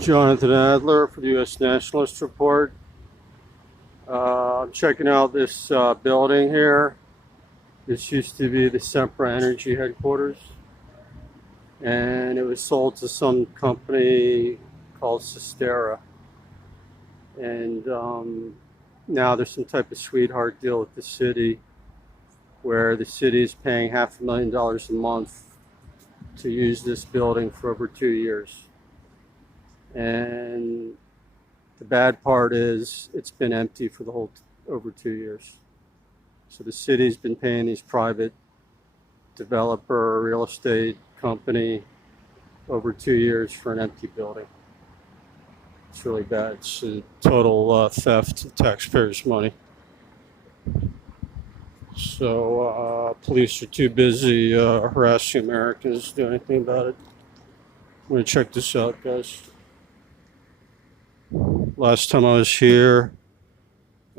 Jonathan Adler for the U.S. Nationalist Report. I'm checking out this building here. This used to be the Sempra Energy headquarters, and it was sold to some company called Cisterra. And now there's some type of sweetheart deal with the city, where the city is paying $500,000 a month to use this building for over 2 years. And the bad part is it's been empty for the whole over 2 years. So the city's been paying these private developer, real estate company over 2 years for an empty building. It's really bad. It's a total theft of taxpayers' money. So police are too busy harassing Americans to do anything about it. I'm going to check this out, guys. Last time I was here,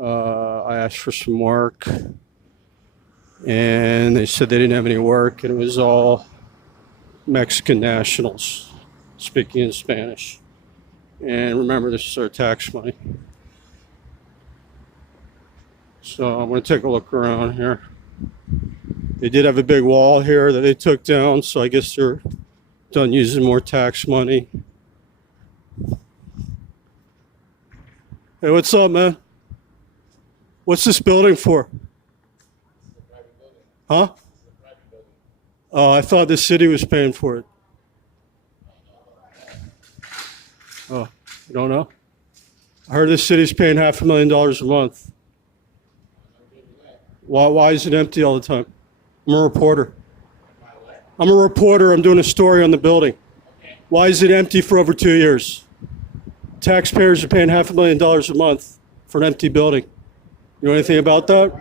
I asked for some work, and they said they didn't have any work, and it was all Mexican nationals speaking in Spanish. And remember, this is our tax money. So I'm going to take a look around here. They did have a big wall here that they took down, so I guess they're done using more tax money. Hey, what's up, man? What's this building for? Huh? Oh, I thought the city was paying for it. Oh, you don't know? I heard the city's paying $500,000 a month. Why is it empty all the time? I'm a reporter. I'm a reporter. I'm doing a story on the building. Why is it empty for over 2 years? Taxpayers are paying $500,000 a month for an empty building. You know anything about that?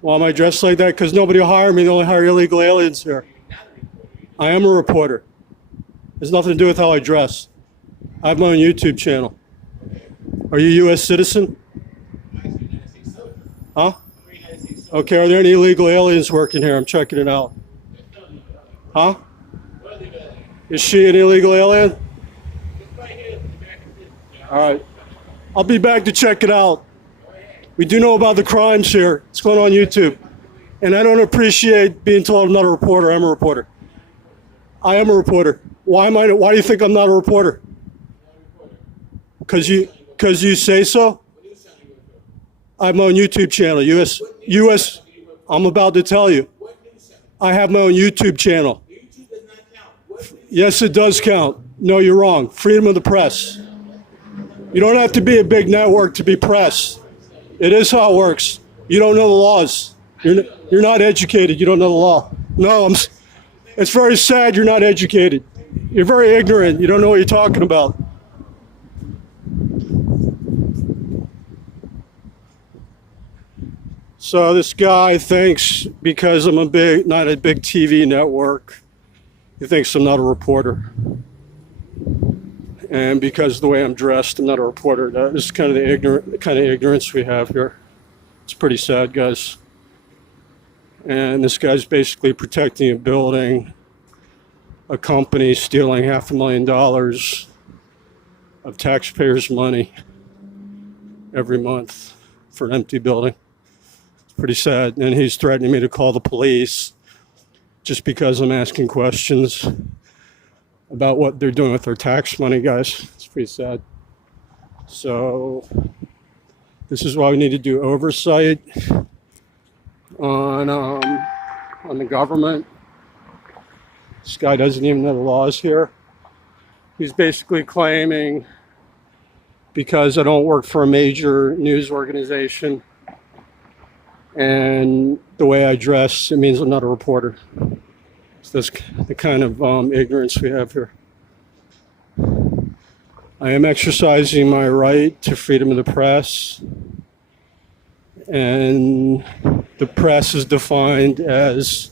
Why am I dressed like that? Because nobody will hire me. They only hire illegal aliens here. I am a reporter. It has nothing to do with how I dress. I have my own YouTube channel. Are you a U.S. citizen? Huh? Okay, are there any illegal aliens working here? I'm checking it out. Huh? Is she an illegal alien? All right. I'll be back to check it out. We do know about the crimes here. It's going on YouTube. And I don't appreciate being told I'm not a reporter. I'm a reporter. I am a reporter. Why do you think I'm not a reporter? Because you say so? I have my own YouTube channel. US. I'm about to tell you. I have my own YouTube channel. Yes, it does count. No, you're wrong. Freedom of the press. You don't have to be a big network to be press. It is how it works. You don't know the laws. You're not educated. You don't know the law. No, it's very sad you're not educated. You're very ignorant. You don't know what you're talking about. So this guy thinks because I'm not a big TV network, he thinks I'm not a reporter. And because of the way I'm dressed, I'm not a reporter. That is kind of the kind of ignorance we have here. It's pretty sad, guys. And this guy's basically protecting a building, a company stealing $500,000 of taxpayers' money every month for an empty building. It's pretty sad. And he's threatening me to call the police just because I'm asking questions about what they're doing with their tax money, guys. It's pretty sad. So this is why we need to do oversight on the government. This guy doesn't even know the laws here. He's basically claiming because I don't work for a major news organization and the way I dress, it means I'm not a reporter. That's the kind of ignorance we have here. I am exercising my right to freedom of the press, and the press is defined as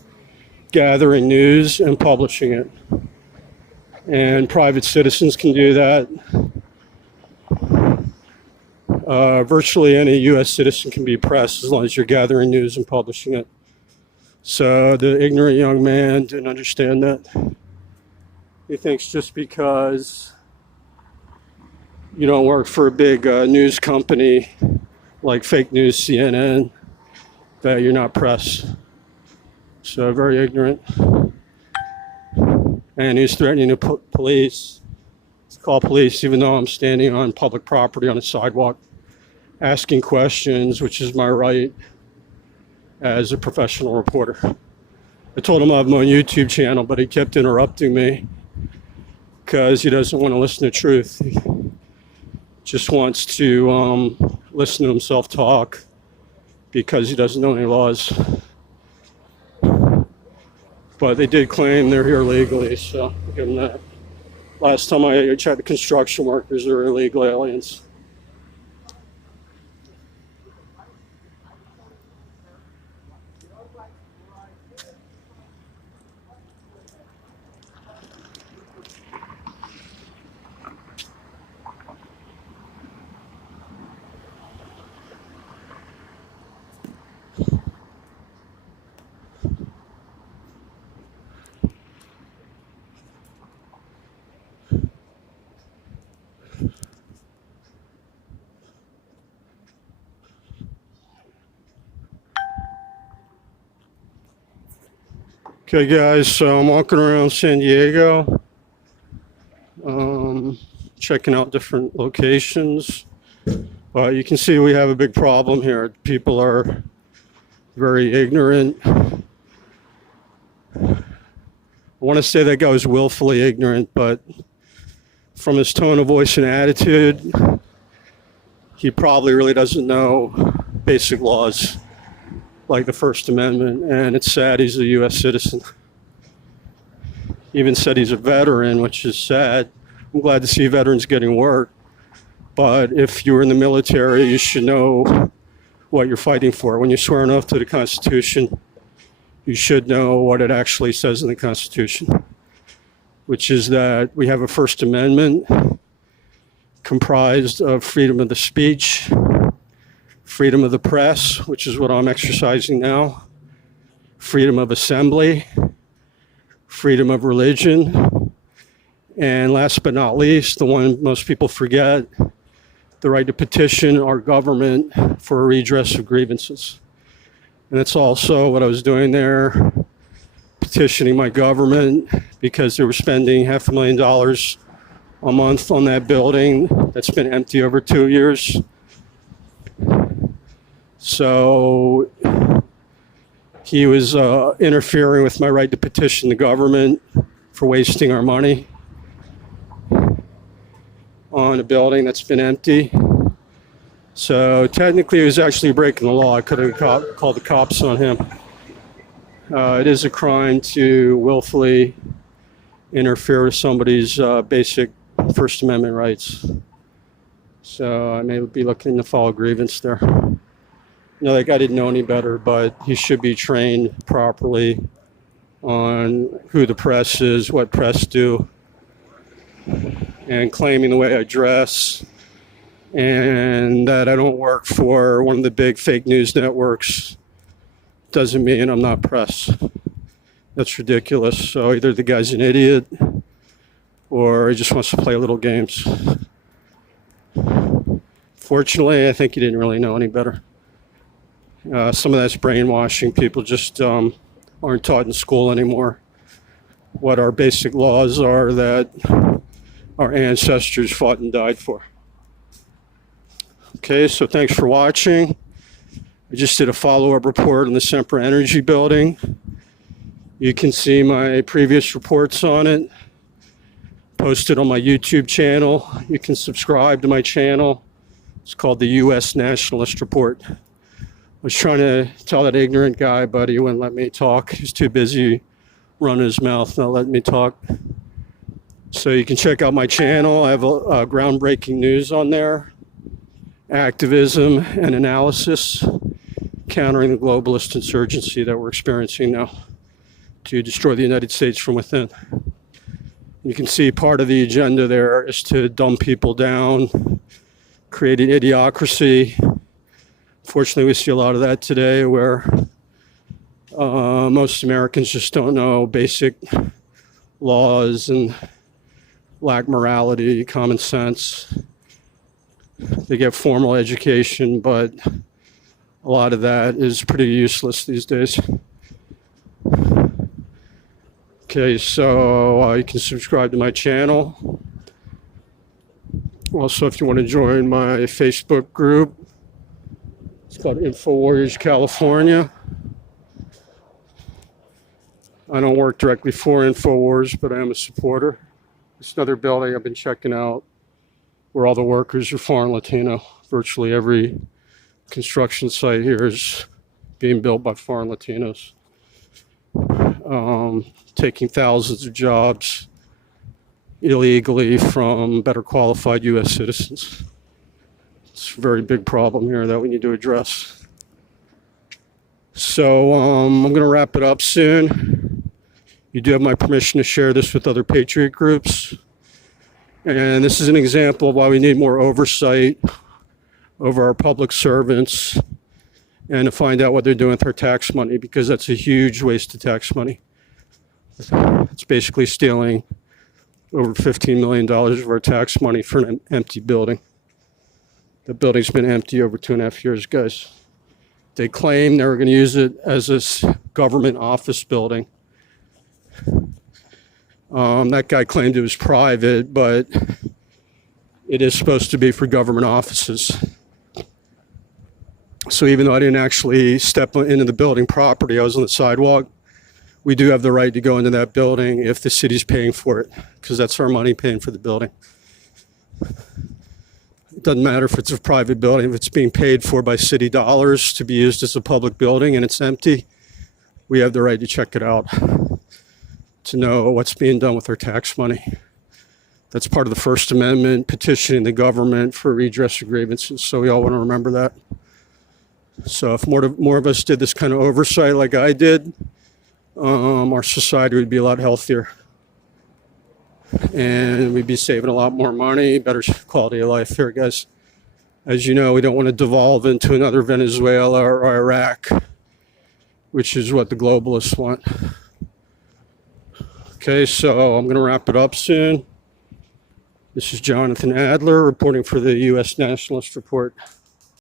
gathering news and publishing it. And private citizens can do that. Virtually any U.S. citizen can be press as long as you're gathering news and publishing it. So the ignorant young man didn't understand that. He thinks just because you don't work for a big news company like fake news CNN, that you're not press. So very ignorant. And he's threatening to put police, call police, even though I'm standing on public property on a sidewalk, asking questions, which is my right as a professional reporter. I told him I have my own YouTube channel, but he kept interrupting me because he doesn't want to listen to truth. He just wants to listen to himself talk because he doesn't know any laws. But they did claim they're here legally, so I'll give them that. Last time I checked, the construction workers are illegal aliens. Okay, guys, so I'm walking around San Diego, checking out different locations. But you can see we have a big problem here. People are very ignorant. I want to say that guy was willfully ignorant, but from his tone of voice and attitude, he probably really doesn't know basic laws like the First Amendment, and it's sad he's a U.S. citizen. He even said he's a veteran, which is sad. I'm glad to see veterans getting work, but if you're in the military, you should know what you're fighting for. When you swear an oath to the Constitution, you should know what it actually says in the Constitution, which is that we have a First Amendment comprised of freedom of the speech, freedom of the press, which is what I'm exercising now, freedom of assembly, freedom of religion, and last but not least, the one most people forget, the right to petition our government for a redress of grievances. And that's also what I was doing there, petitioning my government because they were spending $500,000 a month on that building that's been empty over 2 years. So he was interfering with my right to petition the government for wasting our money on a building that's been empty. So technically he was actually breaking the law. I could have called the cops on him. It is a crime to willfully interfere with somebody's basic First Amendment rights. So I may be looking to file a grievance there. You know, that guy didn't know any better, but he should be trained properly on who the press is, what press do, and claiming the way I dress, and that I don't work for one of the big fake news networks doesn't mean I'm not press. That's ridiculous. So either the guy's an idiot or he just wants to play little games. Fortunately, I think he didn't really know any better. Some of that's brainwashing. People just aren't taught in school anymore what our basic laws are that our ancestors fought and died for. Okay, so thanks for watching. I just did a follow-up report on the Sempra Energy building. You can see my previous reports on it posted on my YouTube channel. You can subscribe to my channel. It's called the U.S. Nationalist Report. I was trying to tell that ignorant guy, but he wouldn't let me talk. He's too busy running his mouth, not letting me talk. So you can check out my channel. I have a groundbreaking news on there, activism and analysis, countering the globalist insurgency that we're experiencing now to destroy the United States from within. You can see part of the agenda there is to dumb people down, create an idiocracy. Fortunately, we see a lot of that today where most Americans just don't know basic laws and lack morality, common sense, They get formal education, but a lot of that is pretty useless these days. Okay, so you can subscribe to my channel. Also, if you want to join my Facebook group, it's called InfoWarriors California. I don't work directly for InfoWars, but I am a supporter. It's another building I've been checking out where all the workers are foreign Latino. Virtually every construction site here is being built by foreign Latinos, taking thousands of jobs illegally from better qualified U.S. citizens. It's a very big problem here that we need to address. So I'm going to wrap it up soon. You do have my permission to share this with other Patriot groups. And this is an example of why we need more oversight over our public servants and to find out what they're doing with our tax money, because that's a huge waste of tax money. It's basically stealing over $15 million of our tax money for an empty building. The building's been empty over 2.5 years, guys. They claim they were going to use it as a government office building. That guy claimed it was private, but it is supposed to be for government offices. So even though I didn't actually step into the building property, I was on the sidewalk, we do have the right to go into that building if the city's paying for it, because that's our money paying for the building. It doesn't matter if it's a private building. If it's being paid for by city dollars to be used as a public building and it's empty, we have the right to check it out, to know what's being done with our tax money. That's part of the First Amendment, petitioning the government for redress of grievances. So we all want to remember that. So if more of us did this kind of oversight like I did, our society would be a lot healthier. And we'd be saving a lot more money, better quality of life here, guys. As you know, we don't want to devolve into another Venezuela or Iraq, which is what the globalists want. Okay, so I'm going to wrap it up soon. This is Jonathan Adler reporting for the U.S. Nationalist Report.